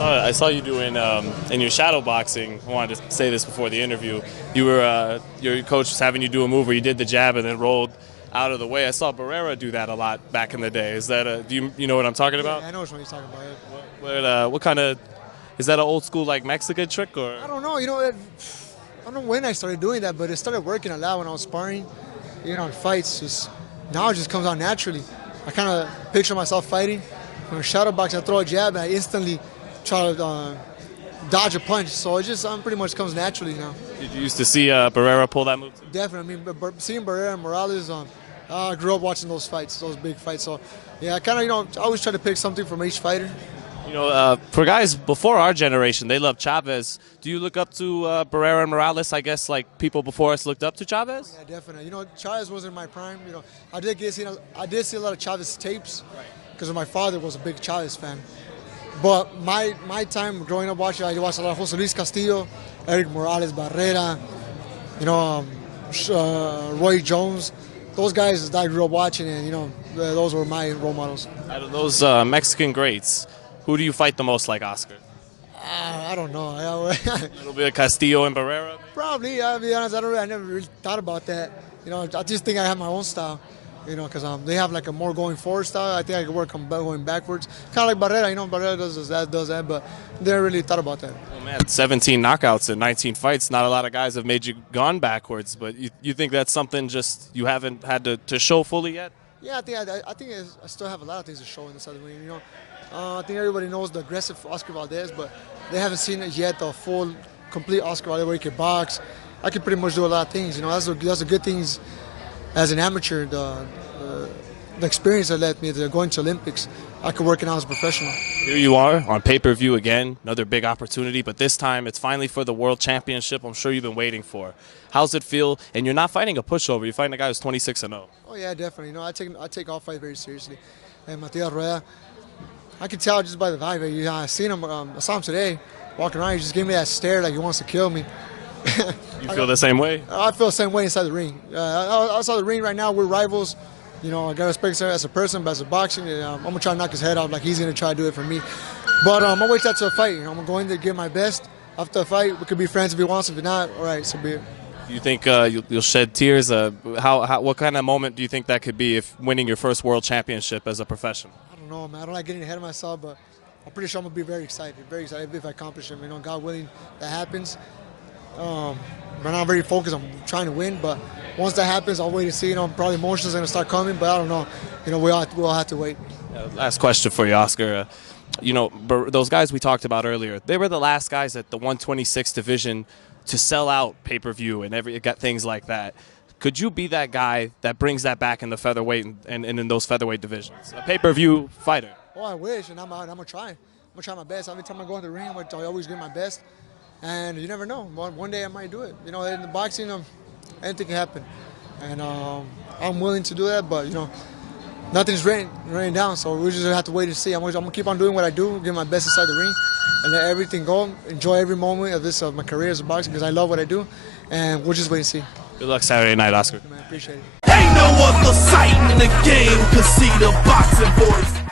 I saw you doing in your shadow boxing. I wanted to say this before the interview. You were your coach was having you do a move where you did the jab and then rolled out of the way. I saw Barrera do that a lot back in the day. Is that do you know what I'm talking about? Yeah, I know what you're talking What about. kind of is that an old school like Mexican trick or? I don't know. I don't know when I started doing that, but it started working a lot when I was sparring. In fights, just now it just comes out naturally. I kind of picture myself fighting. When I shadow box, I throw a jab and I instantly try to dodge a punch. So it just pretty much comes naturally now. Did you used to see Barrera pull that move too? Definitely. I mean, seeing Barrera and Morales, I grew up watching those fights, those big fights. So yeah, I kind of I always try to pick something from each fighter. For guys before our generation, they love Chavez. Do you look up to Barrera and Morales? I guess like people before us looked up to Chavez. Yeah, definitely. Chavez was in my prime. I did see a lot of Chavez tapes because my father was a big Chavez fan. But my time growing up watching, I watched a lot of Jose Luis Castillo, Eric Morales, Barrera, Roy Jones. Those guys that I grew up watching, and those were my role models. Out of those Mexican greats, who do you fight the most like Oscar? I don't know. A little bit of Castillo and Barrera? Maybe? Probably. I'll be honest. I never really thought about that. I just think I have my own style. Because they have like a more going forward style. I think I can work on going backwards. Kind of like Barrera. Barrera does that, but they never really thought about that. Oh man, 17 knockouts in 19 fights. Not a lot of guys have made you gone backwards, but you think that's something just you haven't had to show fully yet? Yeah, I think I still have a lot of things to show in the Southern Ring. I think everybody knows the aggressive Oscar Valdez, but they haven't seen it yet. The full, complete Oscar Valdez where he can box. I can pretty much do a lot of things. That's the good things. As an amateur, the experience that led me to going to Olympics, I could work out as a professional. Here you are on pay-per-view again, another big opportunity, but this time it's finally for the World Championship I'm sure you've been waiting for. How's it feel? And you're not fighting a pushover, you're fighting a guy who's 26-0. Oh yeah, definitely. I take all fights very seriously. And Mateo Rueda, I can tell just by the vibe. I seen him, I saw him today, walking around, he just gave me that stare like he wants to kill me. You feel the same way? I feel the same way inside the ring. Outside the ring right now, we're rivals. I got to respect him as a person, but as a boxing, I'm going to try to knock his head off like he's going to try to do it for me. But I'm going to wait that to a fight. I'm going to give my best. After the fight, we could be friends if he wants. If not, all right, so be it. Do you think you'll shed tears? What kind of moment do you think that could be if winning your first world championship as a professional? I don't know, man. I don't like getting ahead of myself, but I'm pretty sure I'm going to be very excited if I accomplish it. God willing, that happens. Right now I'm very focused on trying to win, but once that happens, I'll wait and see. Probably emotions are going to start coming, but I don't know. We'll have to wait. Last question for you, Oscar. Those guys we talked about earlier, they were the last guys at the 126 division to sell out pay-per-view and things like that. Could you be that guy that brings that back in the featherweight and in those featherweight divisions? A pay-per-view fighter. Oh, I wish, and I'm going to try. I'm going to try my best. Every time I go in the ring, I always give my best. And you never know. One day I might do it. In the boxing, anything can happen. And I'm willing to do that, but, nothing's raining down, so we just have to wait and see. I'm going to keep on doing what I do, give my best inside the ring, and let everything go. Enjoy every moment of my career as a boxer because I love what I do, and we'll just wait and see. Good luck Saturday night, Oscar. Man, appreciate it. Ain't no other sight in the game, 'cause see the boxing voice.